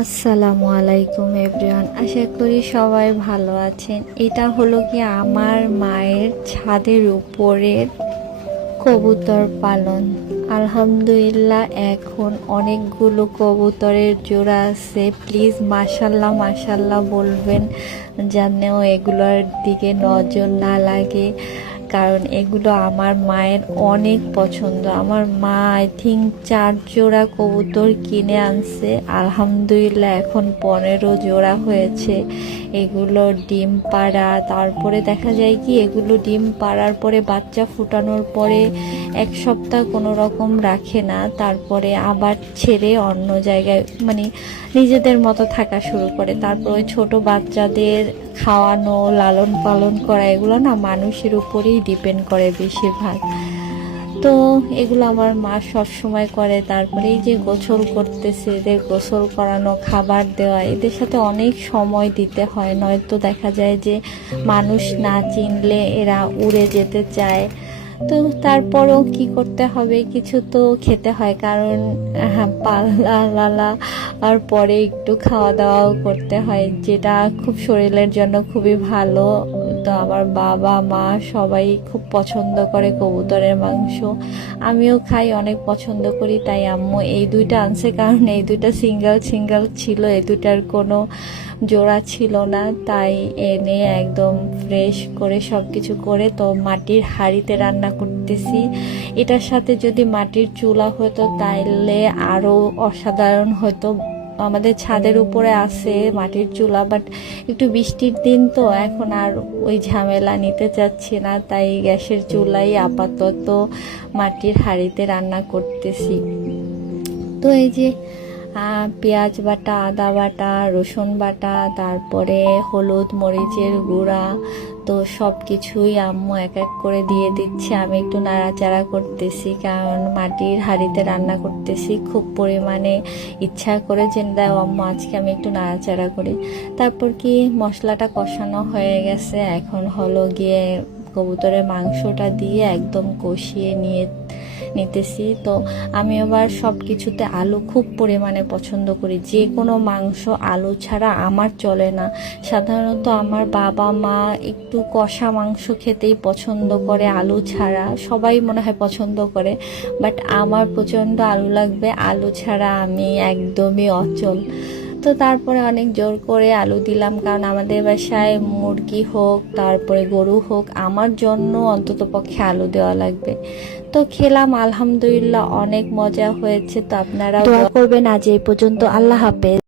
আসসালামু আলাইকুম এভরিওয়ান, আশা করি সবাই ভালো আছেন। এটা হলো কি আমার মায়ের ছাদের উপরের কবুতর পালন। আলহামদুলিল্লাহ এখন অনেকগুলো কবুতরের জোড়া আছে। প্লিজ মাশাল্লাহ মাশাল্লাহ বলবেন, যেন এগুলোর দিকে নজর না লাগে, কারণ এগুলো আমার মায়ের অনেক পছন্দ। আমার মা আই থিঙ্ক 4 জোড়া কবুতর কিনে আনছে। আলহামদুলিল্লাহ এখন 15 জোড়া হয়েছে। এগুলো ডিম পাড়া, তারপরে দেখা যায় কি এগুলো ডিম পাড়ার পরে বাচ্চা ফুটানোর পরে 1 সপ্তাহ কোনো রকম রাখে না, তারপরে আবার ছেড়ে অন্য জায়গায় মানে নিজেদের মতো থাকা শুরু করে। তারপর ওই ছোটো বাচ্চাদের খাওয়ানো, লালন পালন করা, এগুলো না মানুষের উপরেই ডিপেন্ড করে বেশিরভাগ। তো এগুলো আমার মা সব সময় করে। তারপরে এই যে গোসল করতেছে, এদের গোসল করানো, খাবার দেওয়া, এদের সাথে অনেক সময় দিতে হয়, নয়তো দেখা যায় যে মানুষ না চিনলে এরা উড়ে যেতে চায়। তো তারপরও কি করতে হবে, কিছু তো খেতে হয়, কারণ পালা আর পরে একটু খাওয়া দাওয়াও করতে হয়, যেটা খুব শরীরের জন্য খুবই ভালো। তো আমার বাবা মা সবাই খুব পছন্দ করে কবুতরের মাংস, আমিও খাই, অনেক পছন্দ করি। তাই আম্মু এই দুইটা আনছে, কারণ এই দুইটা সিঙ্গেল সিঙ্গেল ছিল, এই দুইটার কোনো জোড়া ছিল না। তাই এনে একদম ফ্রেশ করে সব কিছু করে তো মাটির হাঁড়িতে রান্না করতেছি। এটার সাথে যদি মাটির চুলা হতো তাইলে আরও অসাধারণ হতো। আমাদের ছাদের উপরে আছে মাটির চুলা, বাট একটু বৃষ্টির দিন তো এখন আর ওই ঝামেলা নিতে চাচ্ছি না, তাই গ্যাসের চুলাই আপাতত মাটির হাঁড়িতে রান্না করতেছি। তো এই যে পেঁয়াজ বাটা, আদা বাটা, রসুন বাটা, তারপরে হলুদ মরিচের গুঁড়া, তো সব কিছুই আম্মু এক এক করে দিয়ে দিচ্ছে। আমি একটু নাড়াচাড়া করতেছি, কারণ মাটির হাঁড়িতে রান্না করতেছি, খুব পরিমাণে ইচ্ছা করে যে দাও আম্মু আজকে আমি একটু নাড়াচাড়া করি। তারপর কি মশলাটা কষানো হয়ে গেছে, এখন হলো গিয়ে কবুতরের মাংসটা দিয়ে একদম কষিয়ে নিতেছি। তো আমি আবার সব কিছুতে আলু খুব পরিমাণে পছন্দ করি, যে কোনো মাংস আলু ছাড়া আমার চলে না। সাধারণত আমার বাবা মা একটু কষা মাংস খেতেই পছন্দ করে, আলু ছাড়া সবাই মনে হয় পছন্দ করে, বাট আমার প্রচণ্ড আলু লাগবে, আলু ছাড়া আমি একদমই অচল। তো তারপরে অনেক জোর করে আলু দিলাম, কারণ আমাদের বাসায় মুরগি হোক তারপরে গরু হোক, আমার জন্য অন্তত পক্ষে আলু দেওয়া লাগবে। তো খেলাম, আলহামদুলিল্লাহ অনেক মজা হয়েছে। তো আপনারা দোয়া করবেন। আজ এই পর্যন্ত, আল্লাহ হাফেজ।